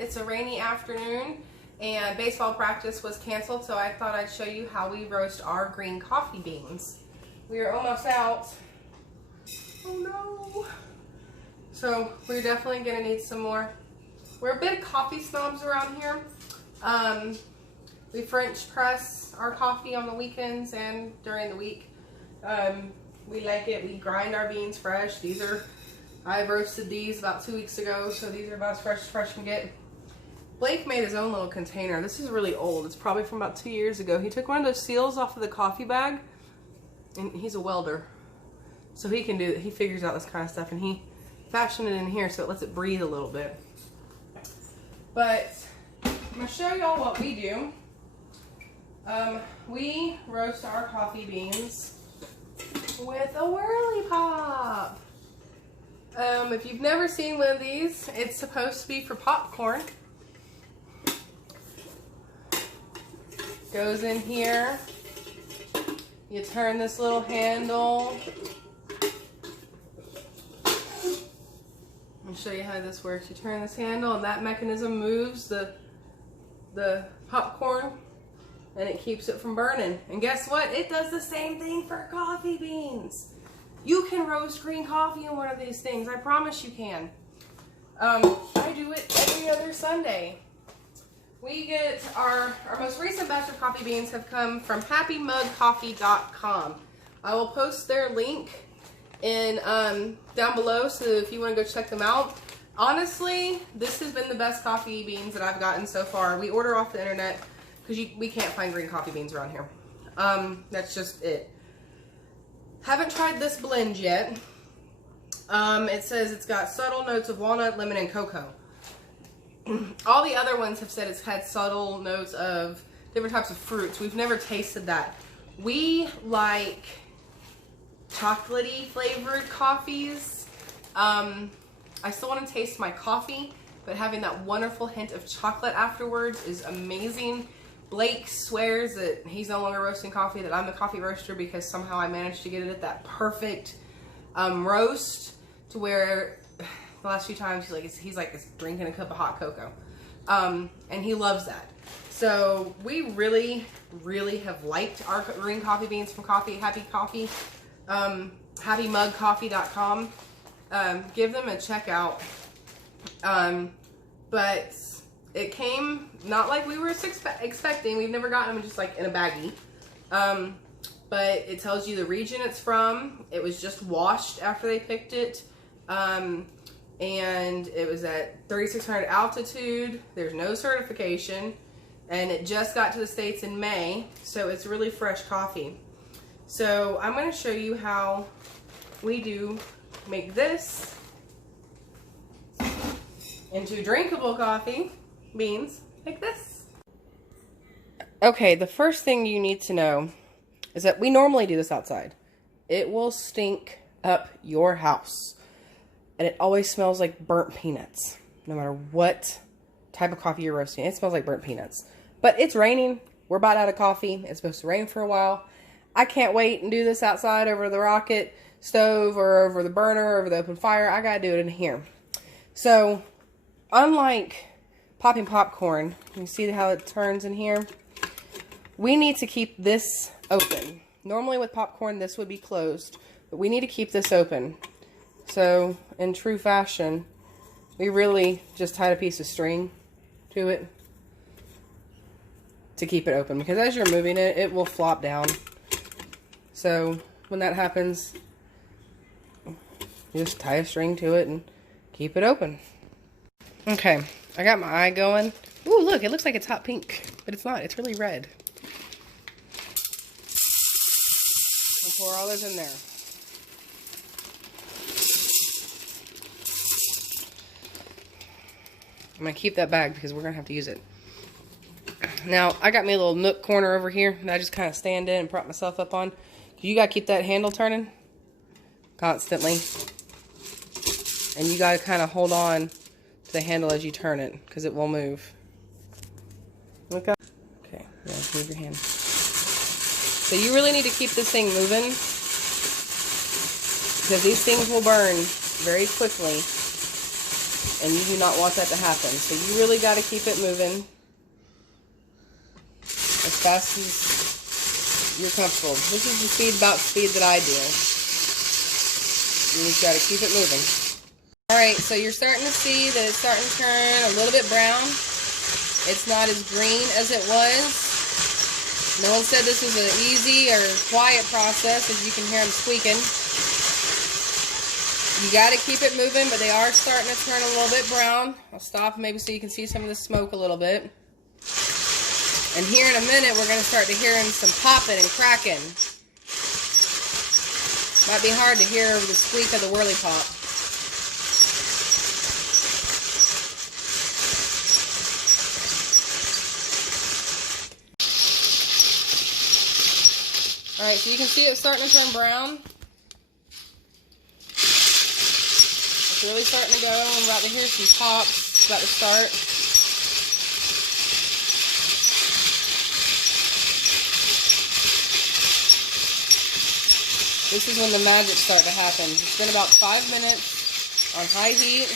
It's a rainy afternoon and baseball practice was canceled, so I thought I'd show you how we roast our green coffee beans. We are almost out. Oh no. So we're definitely gonna need some more. We're a bit of coffee snobs around here. We French press our coffee on the weekends and during the week. We like it. We grind our beans fresh. I roasted these about 2 weeks ago, so these are about as fresh can get. Blake made his own little container. This is really old. It's probably from about 2 years ago. He took one of those seals off of the coffee bag, and he's a welder, so he can do it. He figures out this kind of stuff, and he fashioned it in here so it lets it breathe a little bit. But I'm gonna show y'all what we do. We roast our coffee beans with a Whirley Pop. If you've never seen one of these, it's supposed to be for popcorn. Goes in here. You turn this little handle. I'll show you how this works. You turn this handle and that mechanism moves the popcorn and it keeps it from burning. And guess what? It does the same thing for coffee beans. You can roast green coffee in one of these things. I promise you can. I do it every other Sunday. We get our most recent batch of coffee beans have come from happymugcoffee.com. I will post their link in down below, so if you want to go check them out. Honestly, this has been the best coffee beans that I've gotten so far. We order off the internet because we can't find green coffee beans around here. That's just it. Haven't tried this blend yet. It says it's got subtle notes of walnut, lemon, and cocoa. All the other ones have said it's had subtle notes of different types of fruits. We've never tasted that. We like chocolatey flavored coffees. I still want to taste my coffee, but having that wonderful hint of chocolate afterwards is amazing. Blake swears that he's no longer roasting coffee, that I'm the coffee roaster, because somehow I managed to get it at that perfect roast to where the last few times he's like drinking a cup of hot cocoa. And he loves that. So we really, really have liked our green coffee beans from Happy Coffee, happymugcoffee.com. Give them a check out. But it came not like we were expecting. We've never gotten them just like in a baggie. But it tells you the region it's from. It was just washed after they picked it. And it was at 3,600 altitude. There's no certification. And it just got to the States in May. So it's really fresh coffee. So I'm going to show you how we make this into drinkable coffee beans like this. Okay, the first thing you need to know is that we normally do this outside. It will stink up your house. And it always smells like burnt peanuts. No matter what type of coffee you're roasting, it smells like burnt peanuts. But it's raining. We're about out of coffee. It's supposed to rain for a while. I can't wait and do this outside over the rocket stove or over the burner or over the open fire. I gotta do it in here. So, unlike popping popcorn, you see how it turns in here? We need to keep this open. Normally with popcorn, this would be closed, but we need to keep this open. So, in true fashion, we really just tied a piece of string to it to keep it open, because as you're moving it, it will flop down. So, when that happens, you just tie a string to it and keep it open. Okay, I got my eye going. Ooh, look, it looks like it's hot pink, but it's not. It's really red. I'll pour all this in there. I'm going to keep that bag because we're going to have to use it. Now, I got me a little nook corner over here that I just kind of stand in and prop myself up on. You got to keep that handle turning constantly. And you got to kind of hold on to the handle as you turn it because it will move. Look up. Okay, yeah, move your hand. So you really need to keep this thing moving because these things will burn very quickly and you do not want that to happen. So you really got to keep it moving as fast as you're comfortable. This is the speed that I do. You just got to keep it moving. Alright, so you're starting to see that it's starting to turn a little bit brown. It's not as green as it was. No one said this was an easy or quiet process, as you can hear them squeaking. You got to keep it moving, but they are starting to turn a little bit brown. I'll stop maybe so you can see some of the smoke a little bit. And here in a minute, we're going to start to hearing some popping and cracking. Might be hard to hear the squeak of the Whirley Pop. Alright, so you can see it's starting to turn brown. It's really starting to go. I'm about to hear some pops. It's about to start. This is when the magic starts to happen. It's been about 5 minutes on high heat.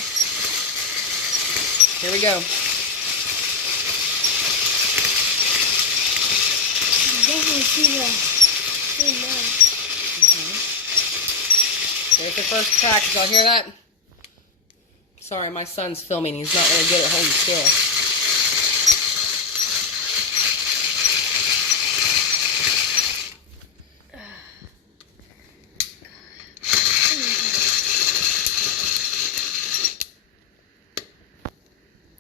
Here we go. You definitely see the There's the first crack. Did y'all hear that? Sorry, my son's filming. He's not really good at holding still.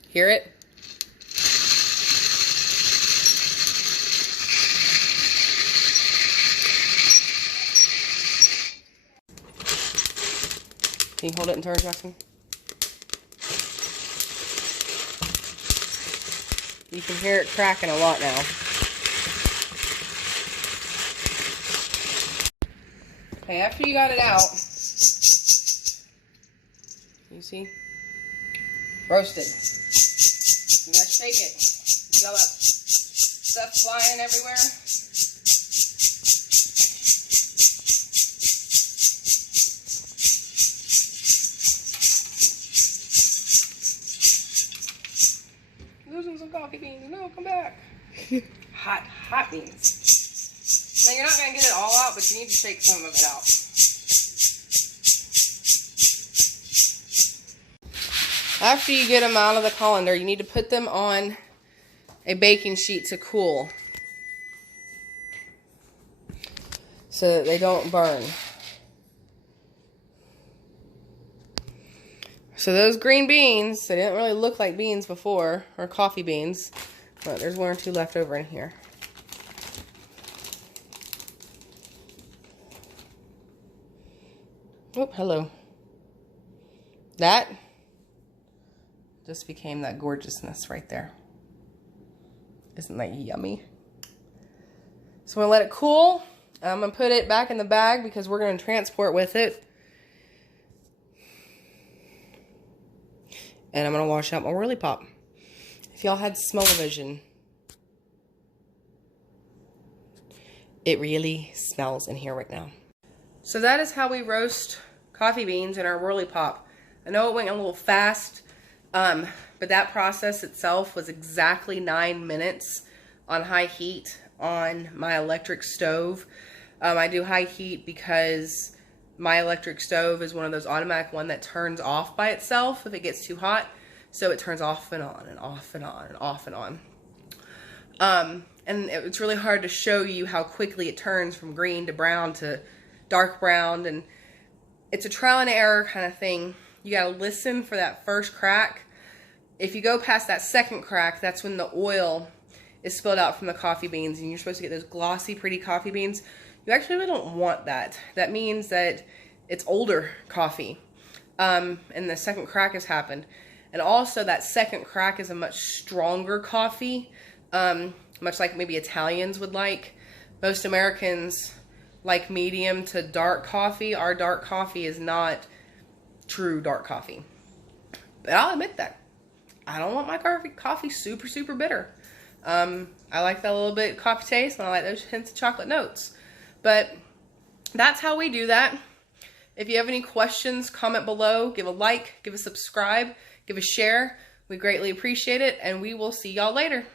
Hear it? Can you hold it and turn, Jackson? You can hear it cracking a lot now. Okay, after you got it out, you see? Roasted. You gotta shake it. See all that stuff flying everywhere? Losing some coffee beans. No, come back. Hot beans. Now you're not gonna get it all out, but you need to shake some of it out. After you get them out of the colander, you need to put them on a baking sheet to cool so that they don't burn. So those green beans, they didn't really look like beans before, or coffee beans, but there's one or two left over in here. Oh, hello. That just became that gorgeousness right there. Isn't that yummy? So I'm gonna let it cool. I'm gonna put it back in the bag because we're gonna transport with it. And I'm gonna wash out my Whirley Pop. If y'all had smell-o-vision, it really smells in here right now. So that is how we roast coffee beans in our Whirley Pop. I know it went a little fast, but that process itself was exactly 9 minutes on high heat on my electric stove. I do high heat because my electric stove is one of those automatic one that turns off by itself if it gets too hot. So it turns off and on and off and on and off and on. And it's really hard to show you how quickly it turns from green to brown to dark brown. And it's a trial and error kind of thing. You got to listen for that first crack. If you go past that second crack, that's when the oil is spilled out from the coffee beans and you're supposed to get those glossy, pretty coffee beans. You actually really don't want that. That means that it's older coffee. And the second crack has happened. And also that second crack is a much stronger coffee, much like maybe Italians would like. Most Americans like medium to dark coffee. Our dark coffee is not true dark coffee. But I'll admit that. I don't want my coffee super, super bitter. I like that little bit coffee taste, and I like those hints of chocolate notes. But that's how we do that. If you have any questions, comment below, give a like, give a subscribe, give a share. We greatly appreciate it, and we will see y'all later.